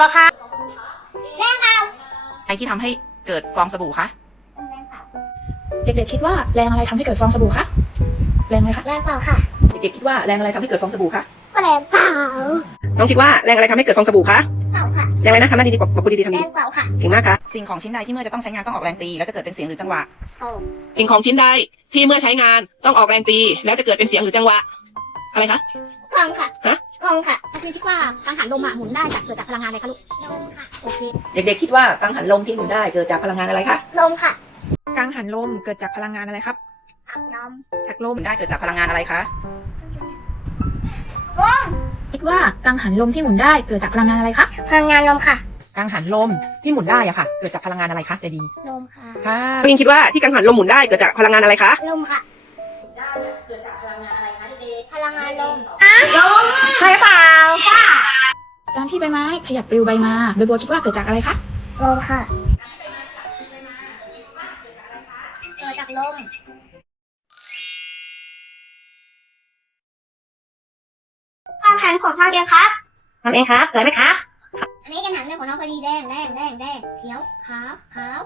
แรงเป่าเหรอคะแรงเป่าอะไรที่ทำให้เกิดฟองสบู่คะ แรงเป่าเด็กๆคิดว่าแรงอะไรทำให้เกิดฟองสบู่คะ แรงอะไรคะ แรงเป่าค่ะ เด็กๆคิดว่าแรงอะไรทำให้เกิดฟองสบู่คะแรงเป่าน้องคิดว่าแรงอะไรทำให้เกิดฟองสบู่คะเป่าค่ะ แรงอะไรนะทำหน้าดีๆบอกบอกคุณดีๆทำแรดีงเป่าค่ะเก่งมากค่ะสิ่งของชิ้นใดที่เมื่อจะต้องใช้งานต้องออกแรงตี แล้วจะเกิดเป็นเสียงหรือจังหวะ โอ้สิ่งของชิ้นใดที่เมื่อใช้งานต้องออกแรงตี แล้วจะเกิดเป็นเสียงหรือจังหวะ อะไรคะกองค่ะฮะกองค่ะคือคิดว่ากังหันลมอะหมุนได้จากเกิดจากพลังงานอะไรคะลูกลมค่ะโอเคเด็กๆคิดว่ากังหันลมที่หมุนได้เกิดจากพลังงานอะไรคะลมค่ะ กังหันลมเกิดจากพลังงานอะไรครับอักลมจากลหมมุนได้เกิดจากพลังงานอะไรคะคิดว่ากังหันลมที่หมุนได้เกิดจากพลังงานอะไรคะพลังงานลมค่ะ กังหันลมที่หมุนได้อะค่ะ เกิดจากพลังงานอะไรคะใจดีลมค่ะค่ะปิงคิดว่าที่กังหันลมหมุนได้เกิดจากพลังงานอะไรคะลมค่ะเกิดจากพลังงาน ลังงานลมใช่เปล่าการที่ใบไม้ขยับปลิวใบมาใบบัวคิดว่าเกิดจากอะไรคะลมค่ะเกิดจากลมอาหารของทางเดียวครับทำเองครับสวยไหมครับอันนี้กันหันเรื่องของน้องพอดีแดงแดงแดงแดงเขียวขาวขาว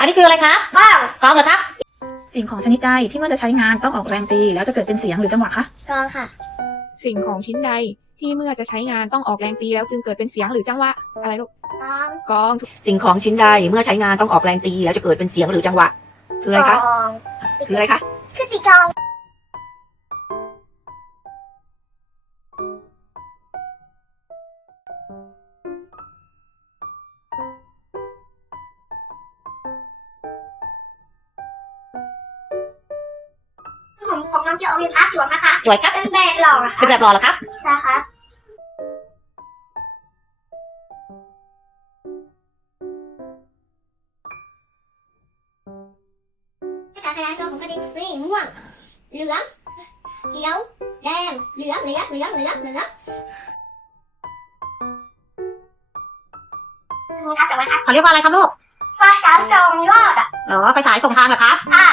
อันนี้คืออะไรครับบ้างกองเหรอครับ สิ่งของชนิดใดที่เมื่อจะใช้งานต้องออกแรงตี แล้วจะเกิดเป็นเสียงหรือจังหวะคะกองค่ะ สิ่งของชิ้นใดที่เมื่อจะใช้งานต้องออกแรงตีแล้วจึงเกิดเป็นเสียงหรือจังหวะอะไรลูกกองกองสิ่งของชิ้นใดเมื่อใช้งานต้องออกแรงตีแล้วจะเกิดเป็นเสียงหรือจังหวะ คืออะไรคะกองคืออะไรคะ คือตีกอง ของของน้องเกียวมีพักสวยนะคะสวยครับ เป็นแบบหล่อนะเป็นคะแบบหล่อเหรอครับนะคะการขยายตัวของกระดิ่งสีม่วงเหลืองเขียวแดงเหลืองเหลืองเหลืองเหลืองเหลืองคุณคะสวัสดีค่ะเขาเรียกว่าอะไรครับลูกฟ้าสาวสองรอบอะเหรอไฟฉายส่งทางเหรอครับค่ะ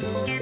ม